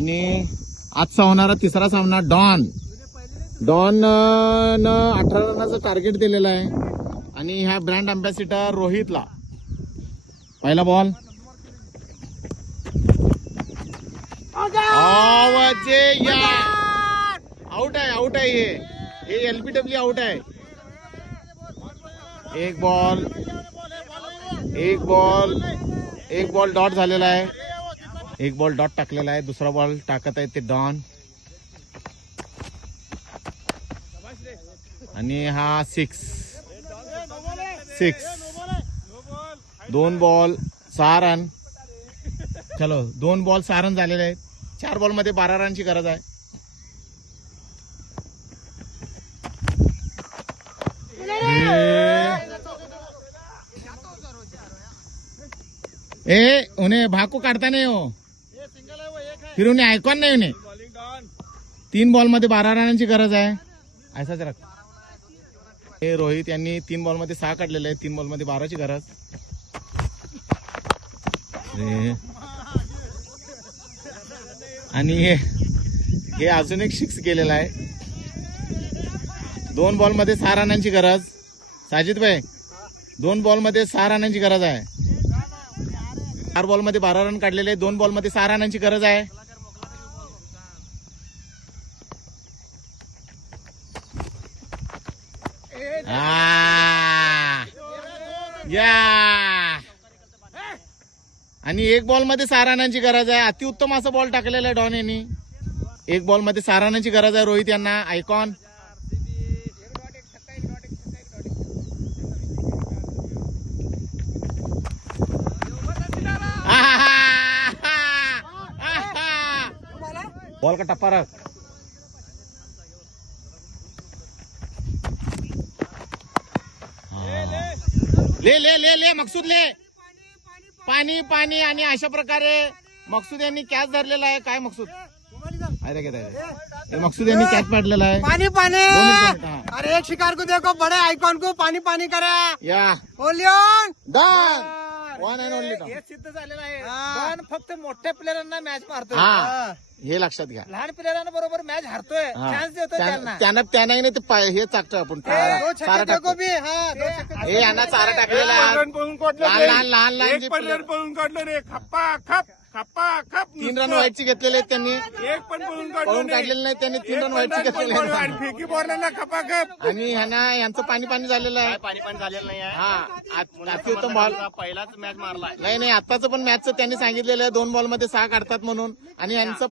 आणि आजचा होणारा तिसरा सामना डॉन न 18 रनाचं टार्गेट दिलेलं आहे आणि ह्या ब्रँड अँबॅसिडर रोहितला. पहिला बॉल आउट आहे हे एलबीडब्ल्यू आउट आहे. एक बॉल डॉट झालेला आहे. एक बॉल डॉट टाकलेला आहे. दुसरा बॉल टाकत आहे ते डॉन आणि हा 6 2 बॉल 6 रन. चलो 2 बॉल 6 रन झालेले आहेत. 4 बॉल मध्ये 12 रनची गरज आहे. उन्हें भाग को काढता नाही हो, फिर उन्हें आयकॉन नाही. उन्हें 3 बॉल मध्ये 12 रनांची गरज आहे. ऐसाच रख. हे रोहित यांनी 3 बॉल मध्ये 6 काढलेले आहे. 3 बॉल मध्ये 12ची गरज. आणि हे अजून एक 6 गेलेला आहे. 2 बॉल मध्ये 6 रनांची गरज. साजिद भाई 2 बॉल मध्ये 6 रनांची गरज आहे. 4 बॉल मध्ये 12 रन काढलेले. 2 बॉल मध्ये 6 रनांची गरज आहे. आणि 1 बॉल मध्ये 6 रनांची गरज आहे. अतिउत्तम असा बॉल टाकलेला आहे डॉन यांनी. 1 बॉल मध्ये 6 रनांची गरज आहे रोहित यांना. आयकॉन बॉल का टप्पा रख. ले मकसूद ले. पाणी आणि अशा प्रकारे मकसूद यांनी कॅच धरलेला आहे. काय मकसूद अरे मकसूद यांनी कॅच पाडलेला आहे. पानी अरे एक शिकार को देखो, बड़े आइकॉन को पानी करा या ओलियन डन. वन अँड ओनली हे सिद्ध झालेलं आहे. पण फक्त मोठ्या प्लेयरांना मॅच मारतोय. हा हे लक्षात घ्या. लहान प्लेयरांना बरोबर मॅच हारतोय. चान्स देतोय त्यांना. त्यांना नाही ते हे टाकतो आपण. दो चारा छक्के टाकतो. को भी हाँ हे यांना चारा टाकलेला आहे. लहान जे प्लेयर पळून काढलं रे. खप्पा 3 रन व्हाईटची घेतलेले आहेत त्यांनी. एक पण पळून पळून काढलेले नाही त्यांनी. 3 रन व्हाईटची घेतलेले आहेत. फेकी बॉलरला खपाखप. आणि यांचं पाणी झालेलं आहे. पाणी झालेलं नाही आहे. हा अतिउत्तम बॉल. पहिलाच मॅच मारला. नाही आताच पण मॅचचं त्यांनी सांगितलेलं आहे 2 बॉल मध्ये 6 काढतात म्हणून. आणि यांचं